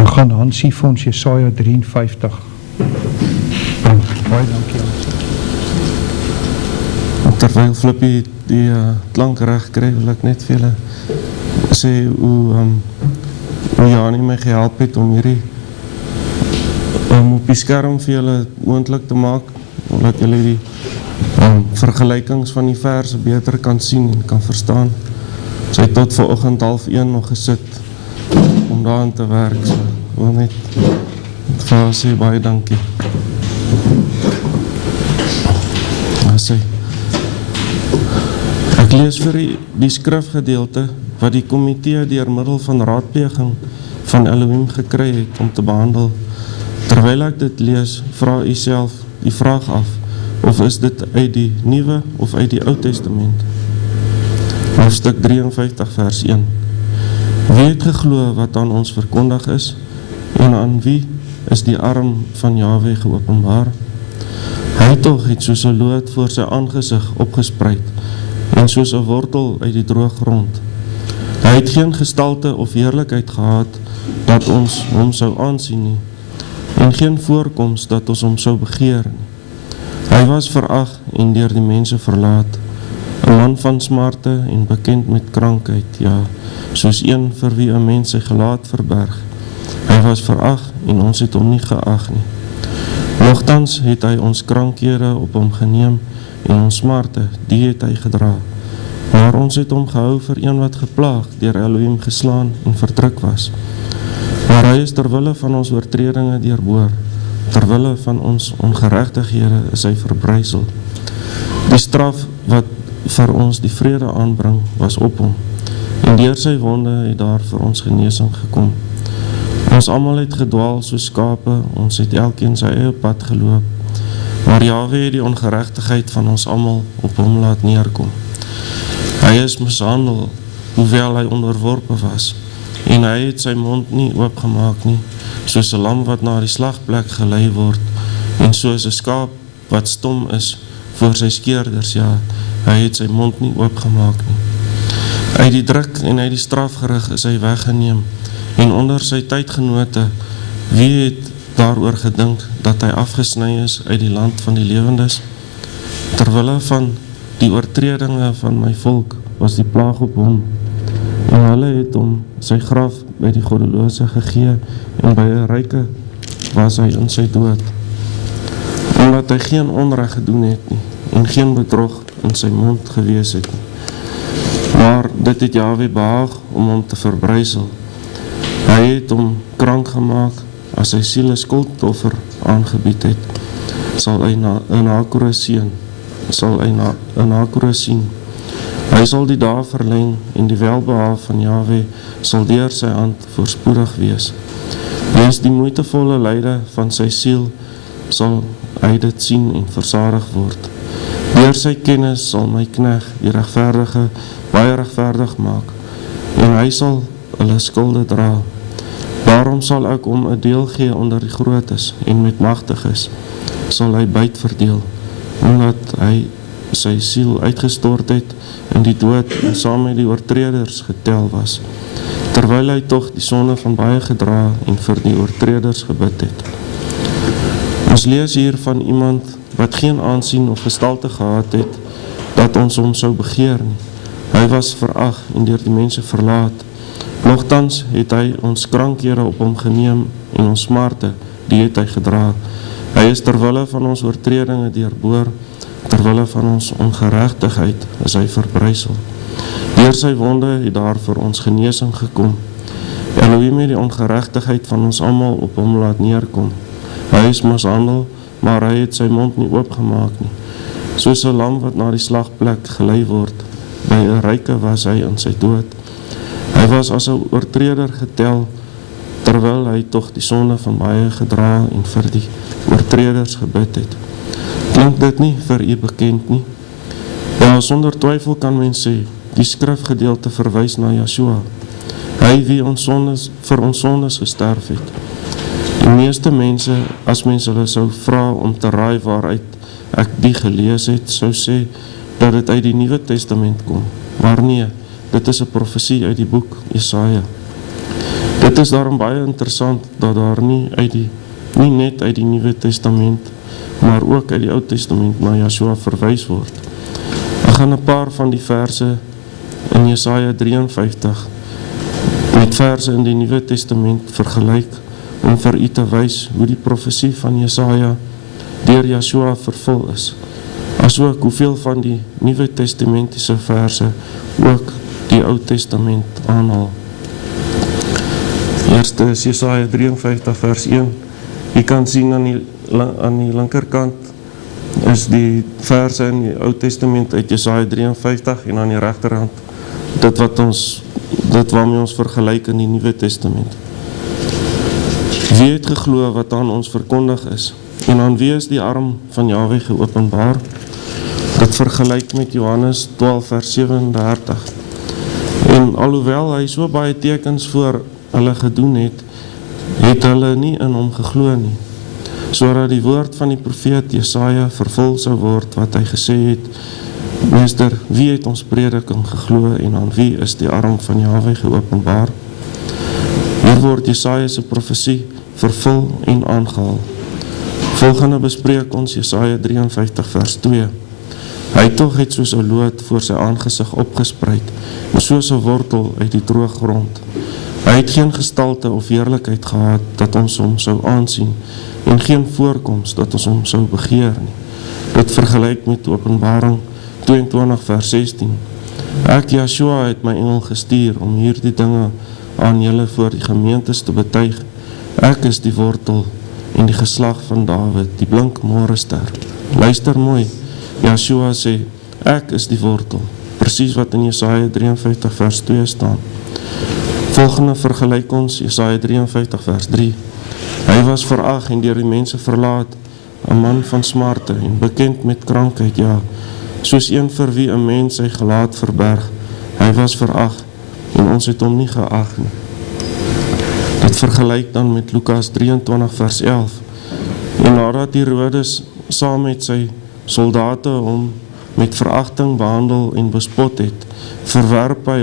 Dan gaan Hansie vir ons Jesaja 53. Baie dankie. Terwyl Flippie die klank reg kry, wil ek net vir julle sê hoe Janie my gehelp het om hierdie op die skerm vir julle moontlik te maak, omdat julle die vergelykings van die verse beter kan sien en kan verstaan. Sy het tot vanoggend 12:30 nog gesit om daaraan te werk, so wil net vir haar sê baie dankie. Ek lees vir die skrifgedeelte wat die komitee deur middel van raadpleging van Elohim gekry het om te behandel. Terwyl ek dit lees, vra u self die vraag af, of is dit uit die Nuwe of uit die Ou Testament? Hoofstuk 53 vers 1. Wie het geglo wat aan ons verkondig is, en aan wie is die arm van Jahwe geopenbaar? Hy tog het soos 'n loot voor sy aangesig opgespreid, en soos 'n wortel uit die droë grond. Hy het geen gestalte of heerlikheid gehad, dat ons hom sou aansien nie, en geen voorkoms dat ons hom sou begeer nie. Hy was verag en deur die mense verlaat, 'n man van smarte en bekend met krankheid, ja, soos een vir wie 'n mens sy gelaat verberg. Hy was verag en ons het hom nie geag nie. Nogtans het hy ons krankhede op hom geneem en ons smarte, die het hy gedra. Maar ons het hom gehou vir een wat geplaag, deur Elohim geslaan en verdruk was. Maar hy is terwille van ons oortredinge deurboor, terwille van ons ongeregtighede is hy verbrysel. Die straf wat vir ons die vrede aanbring, was op hom, en deur sy wonde het daar vir ons genesing gekom. Ons almal het gedwaal soos skape, ons het elkeen sy eie pad geloop, maar Jahwe het die ongeregtigheid van ons almal op hom laat neerkom. Hy is mishandel, hoewel hy onderworpe was, en hy het sy mond nie oopgemaak nie, soos 'n lam wat na die slagplek gelei word, en soos 'n skaap wat stom is voor sy skeerders, ja, hy het sy mond nie oopgemaak nie. Uit die druk en uit die strafgerig is hy weggeneem, en onder sy tydgenote, wie het daaroor gedink dat hy afgesny is uit die land van die lewendes? Terwille van die oortredinge van my volk was die plaag op hom, en hulle het hom sy graf by die goddelose gegee, en by 'n ryke was hy in sy dood, omdat hy geen onreg gedoen het nie, en geen bedrog in sy mond gewees het nie. Maar dit het Jahwe behaag om hom te verbrysel. Hy het hom krank gemaak, as sy siel 'n skuldoffer aangebied het, sal hy 'n nakore sien. Hy sal die dae verleng, en die welbehaag van Jahwe sal deur sy hand voorspoedig wees. Weens die moeitevolle lyde van sy siel sal hy dit sien en versadig word. Deur sy kennis sal my knegg die regverdige baie regverdig maak, en hy sal hulle skulde dra. Daarom sal ek hom 'n deel gee onder die grootes, en met magtiges sal hy byt verdeel, omdat hy sy siel uitgestort het in die dood en saam met die oortreders getel was, terwyl hy tog die sonde van baie gedra en vir die oortreders gebid het. Ons lees hier van iemand wat geen aansien of gestalte gehad het, dat ons hom sou begeer nie. Hy was verag en deur die mense verlaat. Nogtans het hy ons krankhede op hom geneem en ons smarte, die het hy gedra. Hy is terwille van ons oortredinge deurboor, terwille van ons ongeregtigheid is hy verbrysel. Deur sy wonde het daar vir ons genesing gekom. Elohim het die ongeregtigheid van ons almal op hom laat neerkom. Hy is mishandel, maar hy het sy mond nie oopgemaak nie. Soos 'n lam wat na die slagplek gelei word, by 'n ryke was hy in sy dood. Hy was as 'n oortreder getel, terwyl hy tog die sonde van baie gedra en vir die oortreders gebid het. Klink dit nie vir u bekend nie? Ja, sonder twyfel kan mens sê, die skrifgedeelte verwys na Yeshua, hy wie ons sondes, vir ons sondes gesterf het. Die meeste mense, as mense hulle sou vra om te raai waaruit ek die gelees het, sou sê dat dit uit die Nuwe Testament kom. Maar nee, dit is 'n profesie uit die boek Jesaja. Dit is daarom baie interessant dat daar nie net uit die Nuwe Testament, maar ook uit die Ou Testament na Yeshua verwys word. Ek gaan 'n paar van die verse in Jesaja 53 met verse in die Nuwe Testament vergelyk om vir u te wys hoe die profesie van Jesaja deur Yeshua vervul is, asook hoeveel van die Nuwe Testamentiese verse ook die Ou Testament aanhaal. Eerste is Jesaja 53 vers 1. Jy kan sien aan die linkerkant is die verse in die Ou Testament uit Jesaja 53 en aan die regterkant dit waarmee ons vergelyk in die Nuwe Testament. Wie het geglo wat aan ons verkondig is? En aan wie is die arm van Jahwe geopenbaar? Dit vergelyk met Johannes 12 vers 37. En alhoewel hy so baie tekens voor hulle gedoen het, het hulle nie in hom geglo nie, sodat die woord van die profeet Jesaja vervul sou word wat hy gesê het: Meester, wie het ons prediking geglo en aan wie is die arm van Jahwe geopenbaar? Hier word Jesaja se profesie vervul en aangehaal. Volgende bespreek ons Jesaja 53 vers 2. Hy tog het soos 'n loot voor sy aangesig opgespreid en soos 'n wortel uit die droë grond. Hy het geen gestalte of heerlikheid gehad dat ons hom sou aansien en geen voorkoms dat ons hom sou begeer nie. Dit vergelyk met Openbaring 22 vers 16. Ek, Yeshua, het my engel gestuur om hierdie dinge aan julle voor die gemeentes te betuig. Ek is die wortel en die geslag van Dawid, die blink morester. Luister mooi, Yeshua sê, ek is die wortel, presies wat in Jesaja 53 vers 2 staan. Volgende vergelyk ons Jesaja 53 vers 3. Hy was verag en deur die mense verlaat, 'n man van smarte en bekend met krankheid, ja, soos een vir wie 'n mens sy gelaat verberg. Hy was verag en ons het hom nie geag nie. Dit vergelyk dan met Lukas 23 vers 11. En nadat Herodes saam met sy soldate hom met veragting behandel en bespot het, werp hy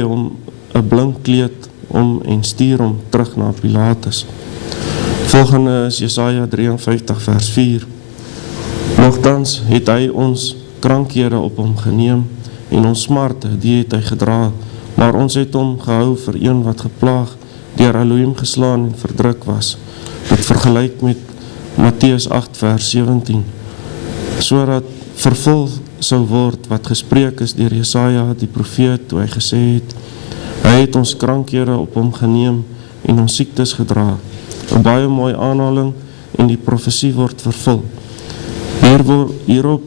hom 'n blink kleed om en stuur hom terug na Pilatus. Volgende is Jesaja 53 vers 4. Nogtans het hy ons krankhede op hom geneem en ons smarte, die het hy gedra, maar ons het hom gehou vir een wat geplaag, deur Elohim geslaan en verdruk was. Dit vergelyk met Matteus 8 vers 17, sodat vervul sou word wat gespreek is deur Jesaja die profeet toe hy gesê het: Hy het ons krankhede op hom geneem en ons siektes gedra. 'n baie mooi aanhaling en die profesie word vervul. Hierop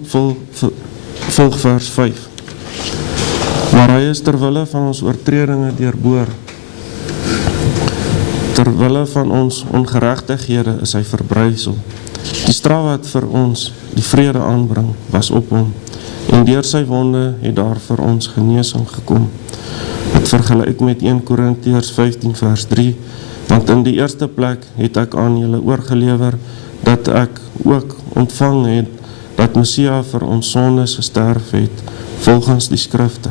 volg vers 5. Maar hy is terwille van ons oortredinge deurboor. Terwille van ons ongeregtighede is hy verbrysel. Die straf wat vir ons die vrede aanbring was op hom, en deur sy wonde het daar vir ons genesing gekom. Dit vergelyk met 1 Korintiërs 15 vers 3, want in die eerste plek het ek aan julle oorgelewer dat ek ook ontvang het dat Messia vir ons sondes gesterf het volgens die skrifte.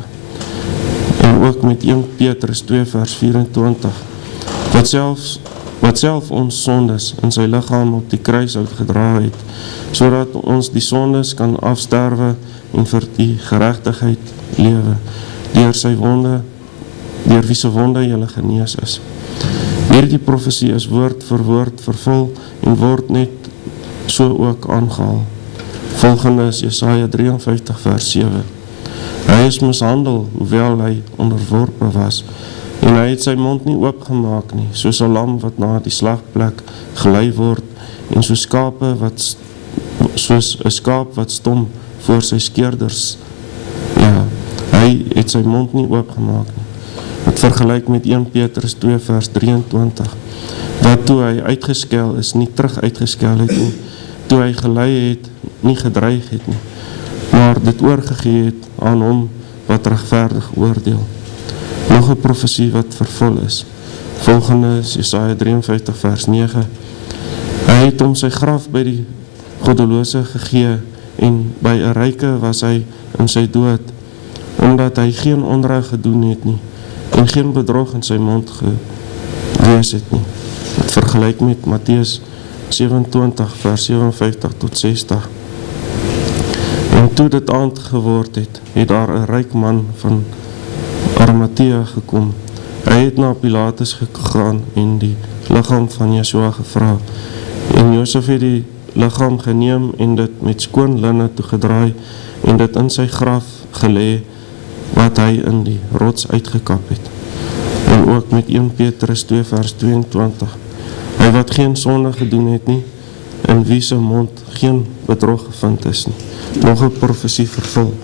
En ook met 1 Petrus 2 vers 24, wat self ons sondes in sy liggaam op die kruis uitgedra het, sodat ons die sondes kan afsterwe en vir die geregtigheid lewe, deur wie se wonde julle genees is. Hierdie profesie is woord vir woord vervul en word net so ook aangehaal. Volgende is Jesaja 53 vers 7. Hy is mishandel, hoewel hy onderworpe was, en hy het sy mond nie oopgemaak nie, soos 'n lam wat na die slagplek gelei word, en soos 'n skaap wat stom voor sy skeerders. Ja, hy het sy mond nie oopgemaak nie. Het vergelyk met 1 Petrus 2 vers 23, wat toe hy uitgeskel is, nie terug uitgeskel het nie, toe hy gelei het, nie gedreig het nie, maar dit oorgegee het aan hom wat regverdig oordeel. Nog 'n profesie wat vervul is. Volgende is Jesaja 53 vers 9. Hy het hom sy graf by die goddelose gegee, en by 'n ryke was hy in sy dood, omdat hy geen onreg gedoen het nie, en geen bedrog in sy mond gewees het nie. Het vergelyk met Matteus 27 vers 57 tot 60. En toe dit aand geword het, het daar 'n ryk man van Arimatea gekom. Hy het na Pilatus gegaan en die liggaam van Yeshua gevra. En Josef het die liggaam geneem en dit met skoon linne toegedraai en dit in sy graf gelê wat hy in die rots uitgekap het. En ook met 1 Petrus 2 vers 22. Hy wat geen sonde gedoen het nie, in wie se mond geen bedrog gevind is nie. Nog 'n profesie vervul.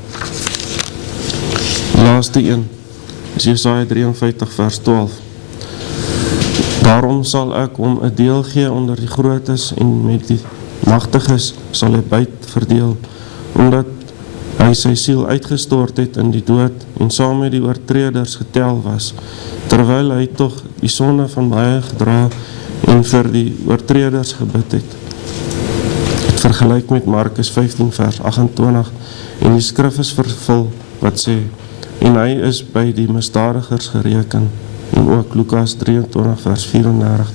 Die laaste een is Jesaja 53 vers 12. Daarom sal ek hom 'n deel gee onder die grootes en met die magtiges sal hy byt verdeel, omdat hy sy siel uitgestort het in die dood en saam met die oortreders getel was, terwyl hy tog die sonde van baie gedra en vir die oortreders gebid het. Het vergelyk met Markus 15 vers 28 en die skrif is vervul wat sê, en hy is by die misdadigers gereken, en ook Lukas 23 vers 34.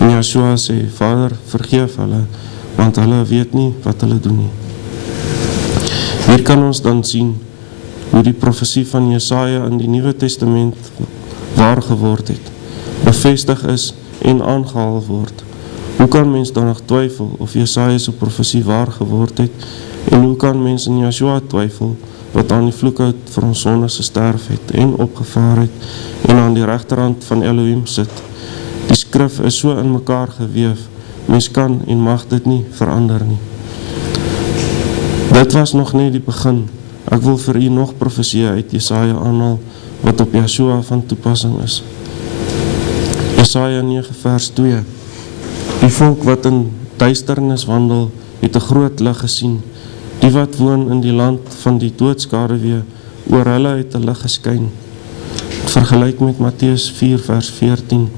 En Yeshua sê, Vader, vergeef hulle, want hulle weet nie wat hulle doen nie. Hier kan ons dan sien hoe die profesie van Jesaja in die Nuwe Testament waar geword het, bevestig is en aangehaal word. Hoe kan mens dan nog twyfel of Jesaja se profesie waar geword het, en hoe kan mens in Yeshua twyfel, wat aan die vloekhout vir ons sondes gesterf het en opgevaar het, en aan die regterhand van Elohim sit. Die skrif is so in mekaar geweef, mens kan en mag dit nie verander nie. Dit was nog net die begin. Ek wil vir u nog profesie uit Jesaja aanhaal, wat op Yeshua van toepassing is. Jesaja 9 vers 2. Die volk wat in duisternis wandel, het 'n groot lig gesien. Die wat woon in die land van die doodskaduwee, oor hulle het 'n lig geskyn. Vergelyk met Matteus 4 vers 14,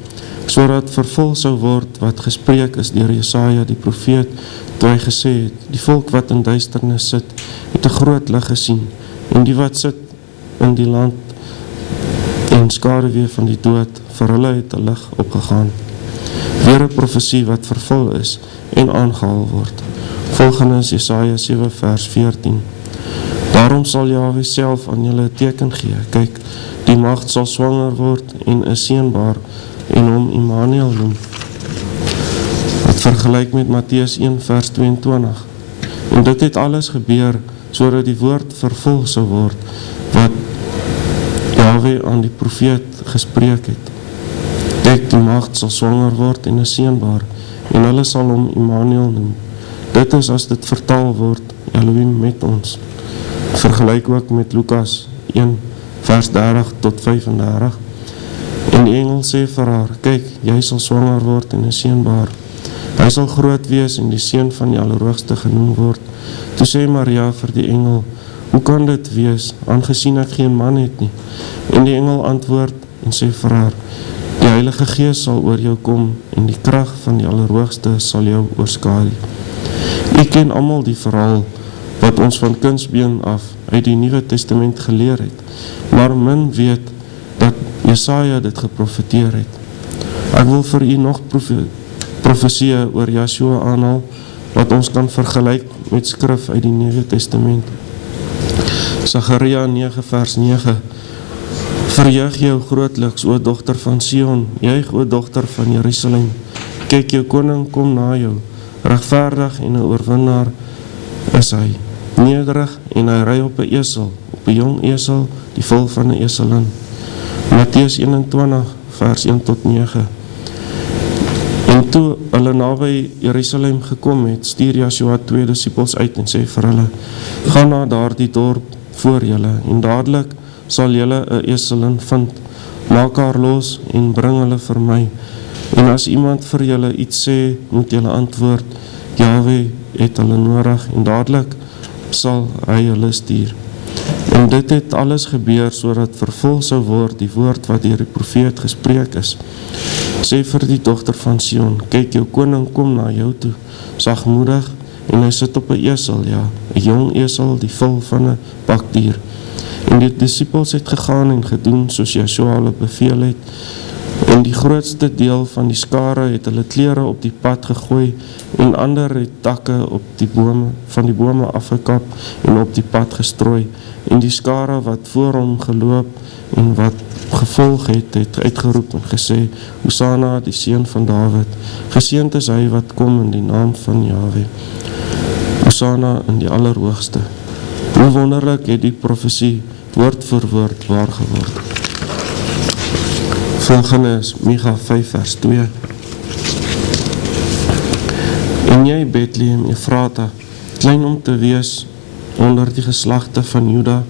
sodat vervul sou word wat gespreek is deur Jesaja die profeet, toe hy gesê het, die volk wat in duisternis sit, het 'n groot lig gesien, en die wat sit in die land en skaduwee van die dood, vir hulle het 'n lig opgegaan. Weer 'n profesie wat vervul is en aangehaal word. Volgende is Jesaja 7 vers 14. Daarom sal Jahwe self aan julle 'n teken gee. Kyk, die magd sal swanger word en is seënbaar en hom Immanuel noem. Wat vergelyk met Matteus 1 vers 22. En dit het alles gebeur sodat die woord vervul sou word wat Jahwe aan die profeet gespreek het. Kyk, die magd sal swanger word en is seënbaar en hulle sal hom Immanuel noem. Dit is as dit vertaal word, Elohim met ons. Vergelyk ook met Lukas 1 vers 30 tot 35. En die engel sê vir haar, kyk, jy sal swanger word en is seënbaar. Hy sal groot wees en die seun van die Allerhoogste genoem word. Toe sê Maria vir die engel, hoe kan dit wees, aangesien ek geen man het nie? En die engel antwoord en sê vir haar, die Heilige Gees sal oor jou kom en die krag van die Allerhoogste sal jou oorskadu. U ken almal die verhaal wat ons van kindsbeen af uit die Nuwe Testament geleer het, maar min weet dat Jesaja dit geprofeteer het. Ek wil vir u nog profesieë oor Yeshua aanhaal, wat ons kan vergelyk met skrif uit die Nuwe Testament. Sagaria 9 vers 9. Verheug jou grootliks, o dogter van Sion, juig, o dogter van Jerusalem. Kyk, jou koning kom na jou, regverdig en 'n oorwinnaar is hy. Nederig en hy ry op 'n esel, op 'n jong esel, die vol van 'n eselin. Matteus 21 vers 1 tot 9. En toe hulle naby Jerusalem gekom het, stuur Yeshua 2 disippels uit en sê vir hulle, gaan na daardie dorp voor julle en dadelik sal julle 'n eselin vind, maak haar los en bring hulle vir my. En as iemand vir julle iets sê, moet julle antwoord, Jahwe het hulle nodig en dadelik sal hy hulle stuur. En dit het alles gebeur sodat vervul sou word die woord wat deur die profeet gespreek is. Sê vir die dogter van Sion, kyk, jou koning kom na jou toe, sagmoedig en hy sit op 'n esel, ja, 'n jong esel, die vol van 'n pakdier. En die disciples het gegaan en gedoen soos Yeshua hulle beveel het. En die grootste deel van die skare het hulle klere op die pad gegooi en ander het takke op die van die bome afgekap en op die pad gestrooi. En die skare wat voor hom geloop en wat gevolg het uitgeroep en gesê, Hosanna, die seun van Dawid, geseënd is hy wat kom in die naam van Jahwe. Hosanna in die allerhoogste. Hoe wonderlik het die profesie woord vir woord waar geword. Volgende is Micha 5 vers 2. En jy Bethlehem Efrata, klein om te wees onder die geslagte van Juda,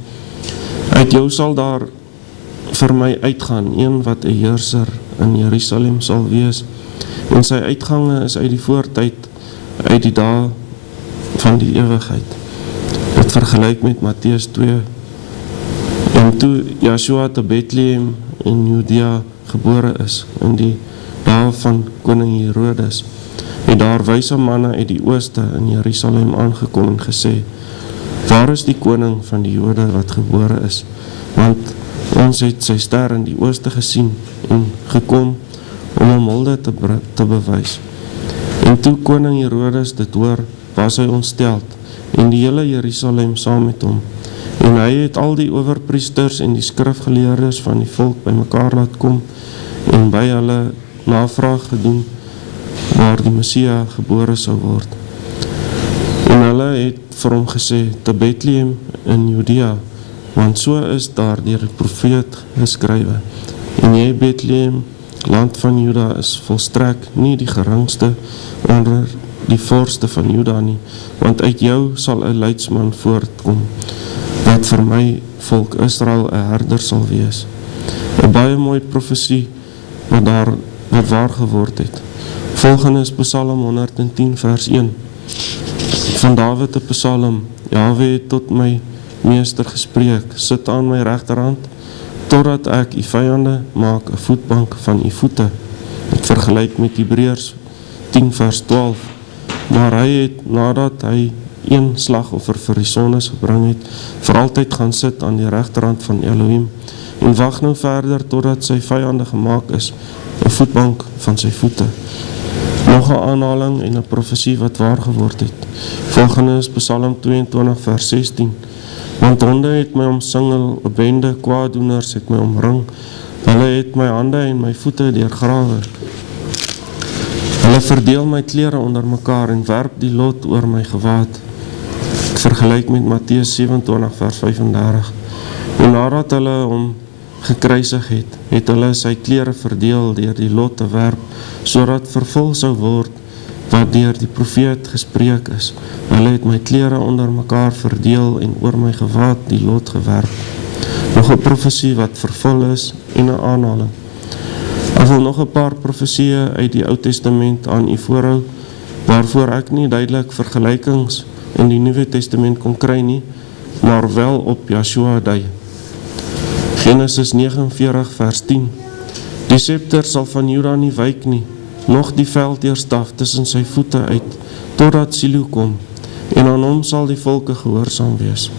uit jou sal daar vir my uitgaan, een wat 'n heerser in Jerusalem sal wees, en sy uitgange is uit die voortyd, uit die dae van die ewigheid. Dit vergelyk met Matteus 2. En toe Yeshua te Bethlehem in Judea gebore is, in die dae van koning Herodes, het daar wyse manne uit die ooste in Jerusalem aangekom en gesê, waar is die koning van die Jode wat gebore is? Want ons het sy ster in die ooste gesien en gekom om hom hulde te bewys. En toe koning Herodes dit hoor, was hy ontsteld en die hele Jerusalem saam met hom. En hy het al die owerpriesters en die skrifgeleerdes van die volk bymekaar laat kom en by hulle navraag gedoen waar die Messia gebore sou word. En hulle het vir hom gesê, te Bethlehem in Judea, want so is daar deur die profeet geskrywe. En jy Bethlehem, land van Juda, is volstrek nie die geringste onder die vorste van Juda nie, want uit jou sal 'n leidsman voortkom, wat vir my volk Israel 'n herder sal wees. 'n baie mooi profesie wat waar geword het. Volgende is Psalm 110 vers 1. Van Dawid 'n psalm, Jahwe het tot my meester gespreek, sit aan my regterhand, totdat ek u vyande maak 'n voetbank van u voete. Dit vergelyk met Hebreërs 10 vers 12. Maar hy het, nadat hy een slagoffer vir die sondes gebring het, vir altyd gaan sit aan die regterhand van Elohim, en wag nou verder totdat sy vyande gemaak is, 'n voetbank van sy voete. Nog 'n aanhaling en 'n profesie wat waar geword het. Volgende is Psalm 22 vers 16. Want honde het my omsingel, 'n bende kwaaddoeners het my omring. Hulle het my hande en my voete deurgrawe. Hulle verdeel my klere onder mekaar en werp die lot oor my gewaad. Dit vergelyk met Matteus 27 vers 35. En nadat hulle hom gekruisig het hulle sy klere verdeel deur die lot te werp, sodat vervul sou word wat deur die profeet gespreek is. Hulle het my klere onder mekaar verdeel en oor my gewaad die lot gewerp. Nog 'n profesie wat vervul is en 'n aanhaling. Ek wil nog 'n paar profesieë uit die Ou Testament aan u voorhou, waarvoor ek nie duidelik vergelykings in die Nuwe Testament kon kry nie, maar wel op Yeshua dui. Genesis 49 vers 10. Die scepter sal van Juda nie wyk nie, nog die veldheerstaf tussen sy voete uit, totdat Silo kom, en aan hom sal die volke gehoorsaam wees.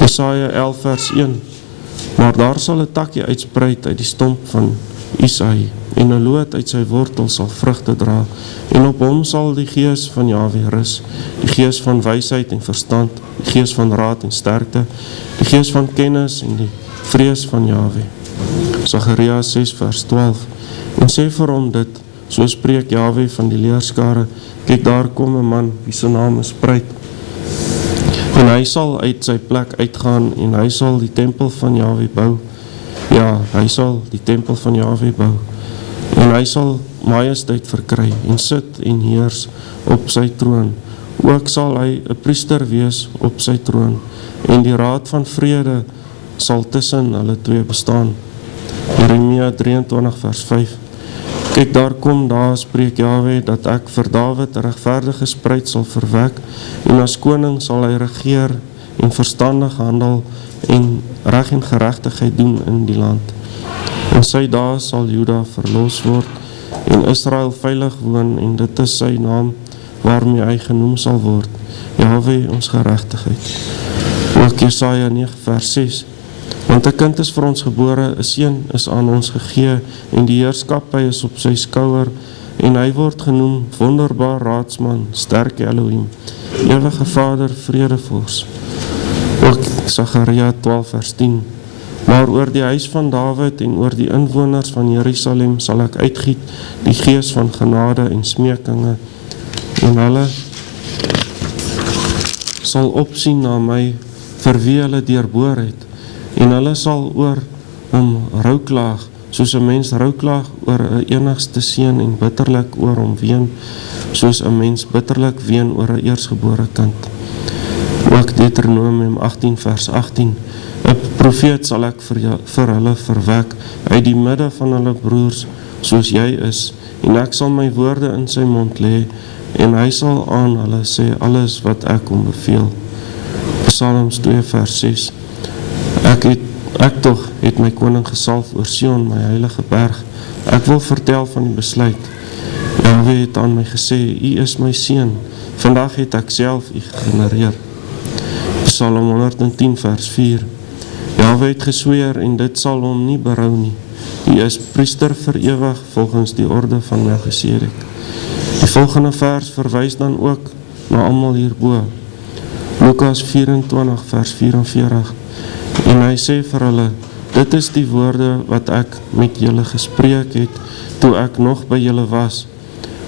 Jesaja 11 vers 1. Maar daar sal 'n takkie uitspruit uit die stomp van Isaï, en 'n loot uit sy wortel sal vrugte dra, en op hom sal die gees van Jahwe rus, die gees van wysheid en verstand, die gees van raad en sterkte, die gees van kennis en die vrees van Jahwe. Sagaria 6 vers 12. En sê vir hom dit, so spreek Jahwe van die leerskare, kyk daar kom 'n man wie se naam is Spruit. En hy sal uit sy plek uitgaan en hy sal die tempel van Jahwe bou. Ja, hy sal die tempel van Jahwe bou. En hy sal majesteit verkry en sit en heers op sy troon. Ook sal hy 'n priester wees op sy troon en die raad van vrede sal tussen hulle twee bestaan. Jeremia 23 vers 5. Kyk daar kom daar, spreek Jahwe, dat ek vir Dawid 'n regverdige Spruit sal verwek, en as koning sal hy regeer en verstandig handel en reg en geregtigheid doen in die land. In sy dae sal Juda verlos word en Israel veilig woon, en dit is sy naam waarmee hy genoem sal word, Jahwe ons geregtigheid. Ook Jesaja 9 vers 6. Want 'n kind is vir ons gebore, 'n seun is aan ons gegee, en die heerskappy is op sy skouer, en hy word genoem Wonderbaar Raadsman, Sterke Elohim, Ewige Vader, Vredevors. Ook Sagaria 12 vers 10. Maar oor die huis van Dawid en oor die inwoners van Jerusalem sal ek uitgiet die gees van genade en smeekinge, en hulle sal opsien na my vir wie hulle deurboor het, en hulle sal oor hom rouklaag, soos 'n mens rouklaag oor 'n enigste seun en bitterlik oor hom ween, soos 'n mens bitterlik ween oor 'n eersgebore kind. Ook Deuteronomium 18 vers 18. 'n profeet sal ek vir hulle verwek uit die midde van hulle broers, soos jy is, en ek sal my woorde in sy mond lê, en hy sal aan hulle sê alles wat ek hom beveel. Psalms 2 vers 6. Ek tog het my koning gesalf oor Sion, my heilige berg. Ek wil vertel van die besluit. Jahwe het aan my gesê, U is my seun, vandag het ek self U gegenereer. Psalm 110 vers 4. Jahwe het gesweer en dit sal hom nie berou nie. U is priester vir ewig volgens die orde van Melchisedek. Die volgende vers verwys dan ook na almal hierbo. Lukas 24 vers 44. En hy sê vir hulle, dit is die woorde wat ek met julle gespreek het, toe ek nog by julle was,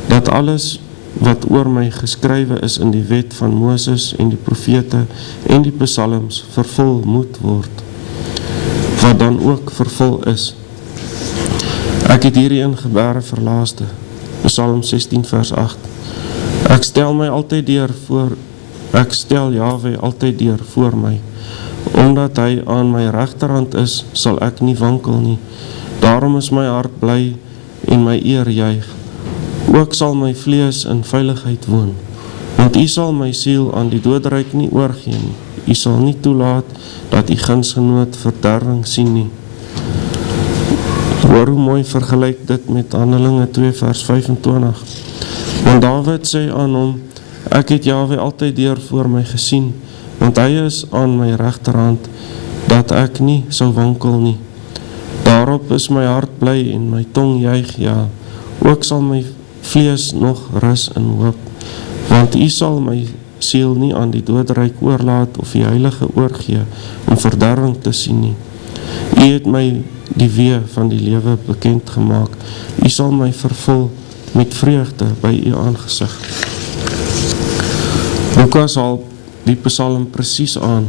dat alles wat oor my geskrywe is in die wet van Moses en die profete en die psalms vervul moet word, wat dan ook vervul is. Ek het hierdie in gebare verlaaste, Psalm 16 vers 8. Ek stel Jahwe altyd deur voor my, omdat hy aan my regterhand is, sal ek nie wankel nie. Daarom is my hart bly en my eer juig. Ook sal my vlees in veiligheid woon, want U sal my siel aan die doodryk nie oorgee nie. U sal nie toelaat dat U gunsgenoot verderwing sien nie. Hoor hoe mooi vergelyk dit met Handelinge 2 vers 25. Want Dawid sê aan hom, ek het Jahwe altyd deur voor my gesien, want hy is aan my regterhand, dat ek nie sou wankel nie. Daarop is my hart bly en my tong juig, ja. Ook sal my vlees nog rus in hoop, want U sal my siel nie aan die doodryk oorlaat of die heilige oorgee om verderwing te sien nie. U het my die wee van die lewe bekend gemaak. U sal my vervul met vreugde by U aangesig. Lukas haal die psalm presies aan,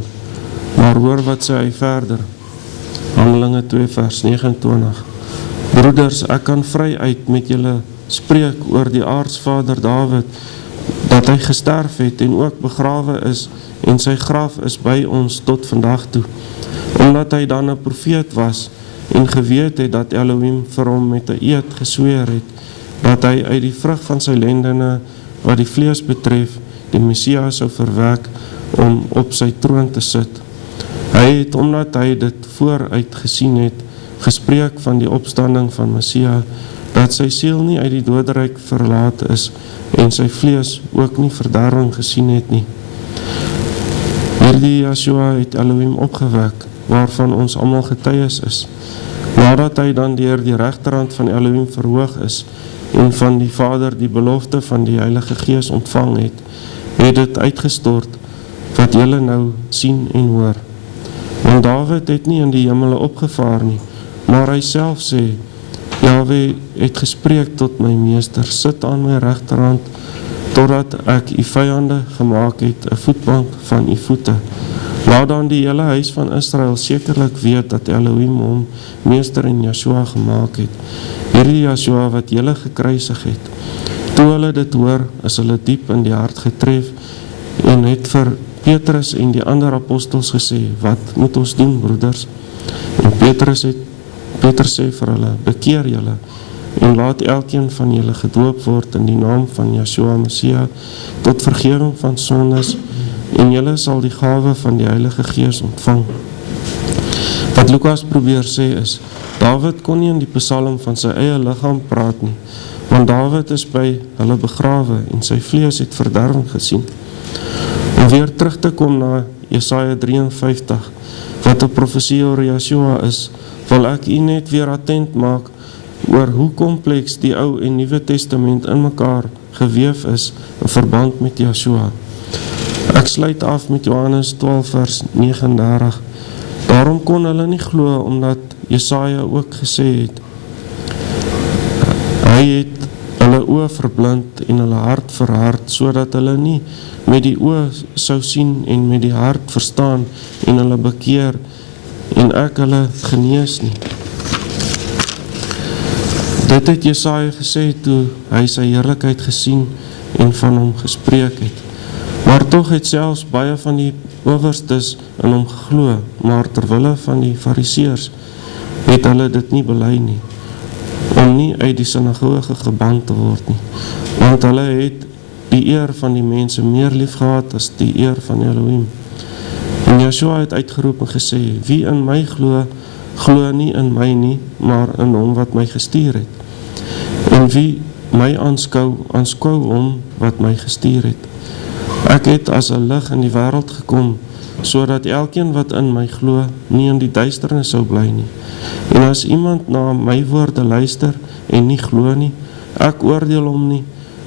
maar hoor wat sê hy verder. Handelinge 2 vers 29. Broeders, ek kan vry uit met julle spreek oor die aartsvader Dawid, dat hy gesterf het en ook begrawe is, en sy graf is by ons tot vandag toe, omdat hy dan 'n profeet was, en geweet het dat Elohim vir hom met 'n eed gesweer het, dat hy uit die vrug van sy lendene, wat die vlees betref, die Messias sou verwek, om op sy troon te sit. Hy het, omdat hy dit vooruit gesien het, gespreek van die opstanding van Messias, dat sy siel nie uit die doodryk verlaat is, en sy vlees ook nie verderwing gesien het nie. Hierdie Yeshua het Elohim opgewek, waarvan ons almal getuies is, nadat hy dan deur die regterhand van Elohim verhoog is, en van die Vader die belofte van die Heilige Gees ontvang het dit uitgestort, wat julle nou sien en hoor. Want Dawid het nie in die hemele opgevaar nie, maar hy self sê, Jahwe het gespreek tot my meester, sit aan my regterhand, totdat ek U vyande gemaak het, 'n voetbank van U voete. Laat dan die hele huis van Israel sekerlik weet, dat Elohim hom meester en Yeshua gemaak het. Hierdie Yeshua wat julle gekruisig het. Toe hulle dit hoor, is hulle diep in die hart getref, en het vir Petrus en die ander apostels gesê, wat moet ons doen, broeders? En Petrus sê vir hulle, bekeer julle, en laat elkeen van julle gedoop word in die naam van Yeshua Messias, tot vergewing van sondes, en julle sal die gawe van die Heilige Gees ontvang. Wat Lukas probeer sê is, Dawid kon nie in die psalm van sy eie liggaam praat nie, want Dawid is by hulle begrawe, en sy vlees het verderwing gesien. Om weer terug te kom na Jesaja 53, wat 'n profesie oor Yeshua is, wil ek u net weer attent maak oor hoe kompleks die Ou en Nuwe Testament in mekaar geweef is in verband met Yeshua. Ek sluit af met Johannes 12 vers 39. Daarom kon hulle nie glo omdat Jesaja ook gesê het, hy het hulle oë verblind en hulle hart verhard, sodat hulle nie met die oë sou sien en met die hart verstaan en hulle bekeer en ek hulle genees nie. Dit het Jesaja gesê toe hy sy heerlikheid gesien en van hom gespreek het. Maar tog het selfs baie van die owerstes in hom geglo, maar terwille van die fariseërs het hulle dit nie bely nie, om nie uit die sinagoge geban te word nie, want hulle het die eer van die mense meer lief gehad as die eer van Elohim. En Yeshua het uitgeroep en gesê, wie in my glo, glo nie in my nie, maar in hom wat my gestuur het. En wie my aanskou hom wat my gestuur het. Ek het as 'n lig in die wêreld gekom, sodat elkeen wat in my glo, nie in die duisternis sou bly nie. En as iemand na my woorde luister en nie glo nie, ek oordeel hom nie,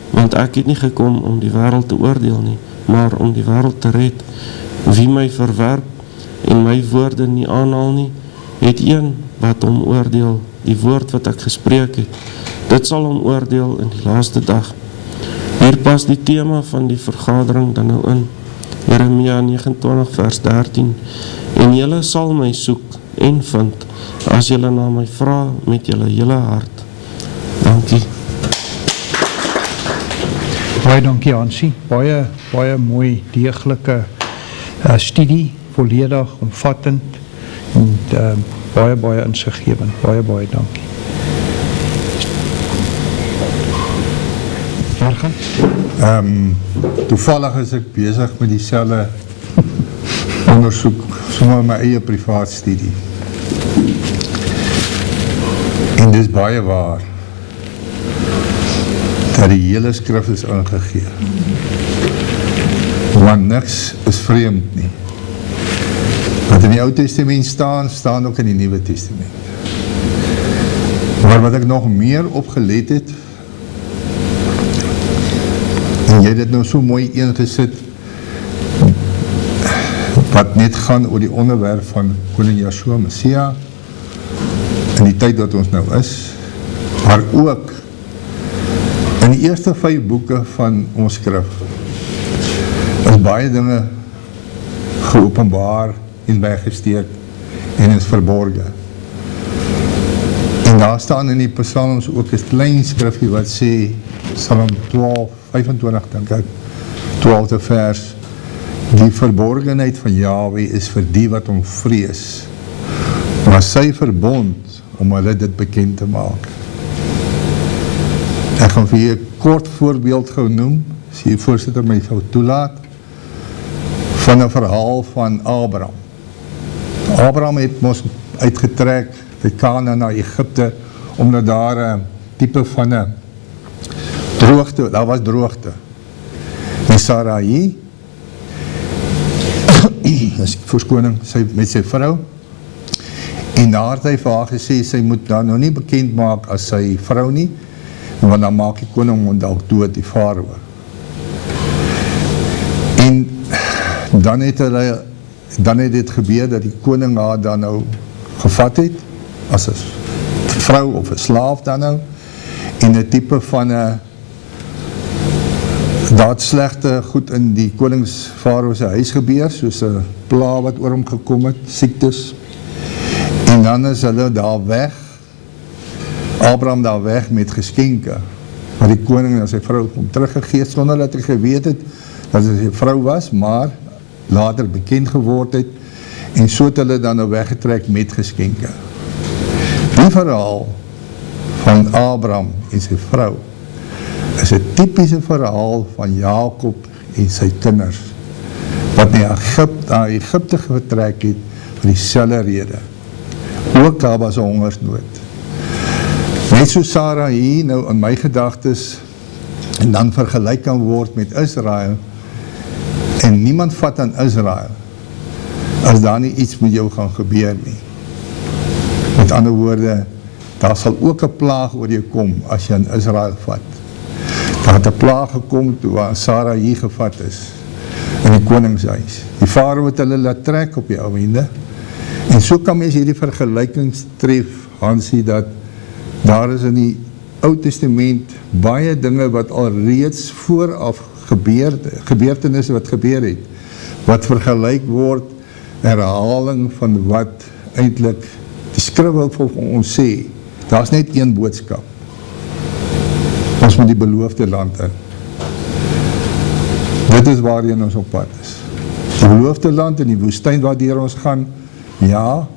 want ek het nie gekom om die wêreld te oordeel nie, maar om die wêreld te red. Wie my verwerp en my woorde nie aanhaal nie, het een wat hom oordeel, die woord wat ek gespreek het. Dit sal hom oordeel in die laaste dag. Hier pas die tema van die vergadering dan nou in, Jeremia 29 vers 13, en julle sal my soek en vind, as julle na my vra met julle hele hart. Dankie. Baie dankie Hansie, baie mooi deeglike studie, volledig, omvattend en baie insiggewend, baie dankie. Margan? Toevallig is ek besig met dieselfde ondersoek, sommer my eie privaat studie. En dis baie waar, dat die hele skrif is ingegee. Want niks is vreemd nie. Wat in die Ou Testament staan ook in die Nuwe Testament. Maar wat ek nog meer opgelet het, en jy het dit nou so mooi ingesit, wat net gaan oor die onderwerp van Koning Yeshua Messia, in die tyd wat ons nou is, maar ook in die eerste 5 boeke van ons skrif, is baie dinge geopenbaar en weggesteek en is verborge. En daar staan in die psalms ook 'n klein skrifgie wat sê, Psalm 12, 25 dink ek, 12de vers, die verborgenheid van Yahweh is vir die wat hom vrees, maar sy verbond om hulle dit bekend te maak. Ek gaan vir jy 'n kort voorbeeld gou noem, as jy voorsitter my gou toelaat, van 'n verhaal van Abraham. Abraham het mos uitgetrek by Kanaan na Egipte, omdat daar 'n tipe van 'n droogte, daar was droogte. En Sarai, as verskoning, met sy vrou, en daar het hy vir haar gesê, sy moet dan nou nie bekend maak as sy vrou nie, want dan maak die koning hom dalk dood, die farao. En dan het dit gebeur dat die koning haar dan nou gevat het, as 'n vrou of 'n slaaf dan nou, en 'n tipe van 'n daar het slegte goed in die koningsfarao se huis gebeur, soos 'n pla wat oor hom gekom het, siektes, en dan is hulle daar weg, Abraham daar weg met geskenke, wat die koning en sy vrou hom teruggegee, sonder dat hy geweet het, dat hy sy vrou was, maar later bekend geword het, en so het hulle dan nou weggetrek met geskenke. Die verhaal van Abraham en sy vrou, is 'n tipiese verhaal van Jakob en sy kinders, wat na Egipte vertrek het, vir dieselfde rede. Ook daar was 'n hongersnood. Net so Sarai nou in my gedagtes, en dan vergelyk kan word met Israel, en niemand vat aan Israel, as daar nie iets met jou gaan gebeur nie. Met ander woorde, daar sal ook 'n plaag oor jou kom as jy in Israel vat. Daar het 'n plaag gekom toe waar Sarah hier gevat is in die koningshuis. Die Farao het hulle laat trek op die ouende. En so kan mens hierdie vergelykings tref, Hansie, dat daar is in die Ou Testament baie dinge wat al reeds vooraf gebeurtenisse wat gebeur het, wat vergelyk word, herhaling van wat eintlik die skrif wil vir ons sê. Daar is net een boodskap. Ons moet die beloofde land in. Dit is waarheen ons op pad is. Die beloofde land in die woestyn waardeur ons gaan, ja,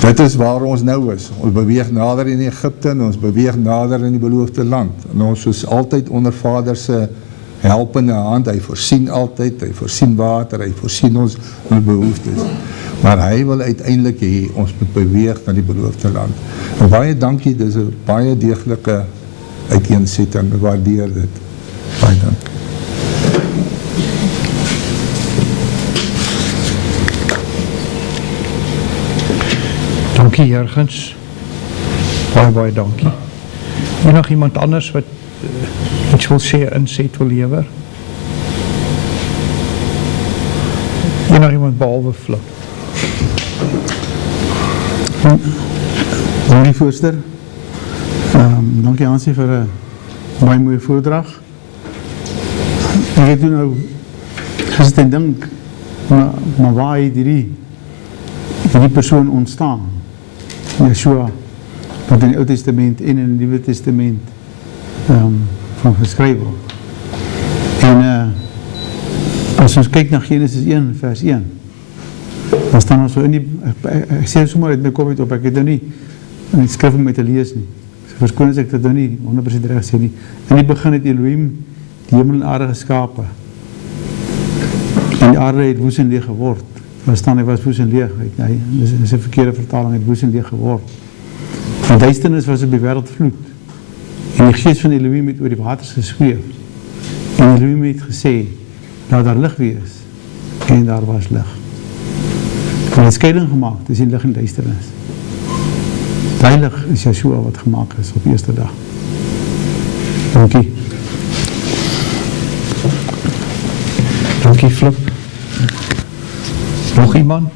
dit is waar ons nou is. Ons beweeg nader in Egypte en ons beweeg nader in die beloofde land. En ons is altyd onder Vader se helpende hand. Hy voorsien altyd, hy voorsien water, hy voorsien ons behoeftes. Maar hy wil uiteindelik hê ons moet beweeg na die beloofde land. En baie dankie, dit is 'n baie deeglike uiteensetting, ek waardeer dit. Baie dankie. Dankie Jurgens. Baie dankie. Nog iemand anders wat iets wil sê, inset wil lewer? Nog iemand behalwe Flip? Dankie voorsteur. Dankie Hansie vir 'n baie mooie voordrag. Ek het nou gesit en dink, maar waar het hierdie persoon ontstaan? Yeshua, wat in die Ou Testament en in die Nuwe Testament van geskryf word. En as ons kyk na Genesis 1 vers 1, dan staan ons so in die, ek sê sommer uit my kop uit op, ek het nou nie in die skrif om my te lees nie. Verskoon as ek dit nou nie 100% reg sê nie. In die begin het Elohim die hemel en aarde geskape. En die aarde het woes en leeg geword. Daar staan hy was woes en leeg. Nee, dis 'n verkeerde vertaling, het woes en leeg geword. Die duisternis was op die wêreld vloed. En die gees van Elohim het oor die waters gesweef. En Elohim het gesê, laat daar lig wees. En daar was lig. En het skeiding gemaak tussen lig en duisternis. Die lig is Yeshua wat gemaak is op die eerste dag. Dankie. Dankie Flip. Nog iemand?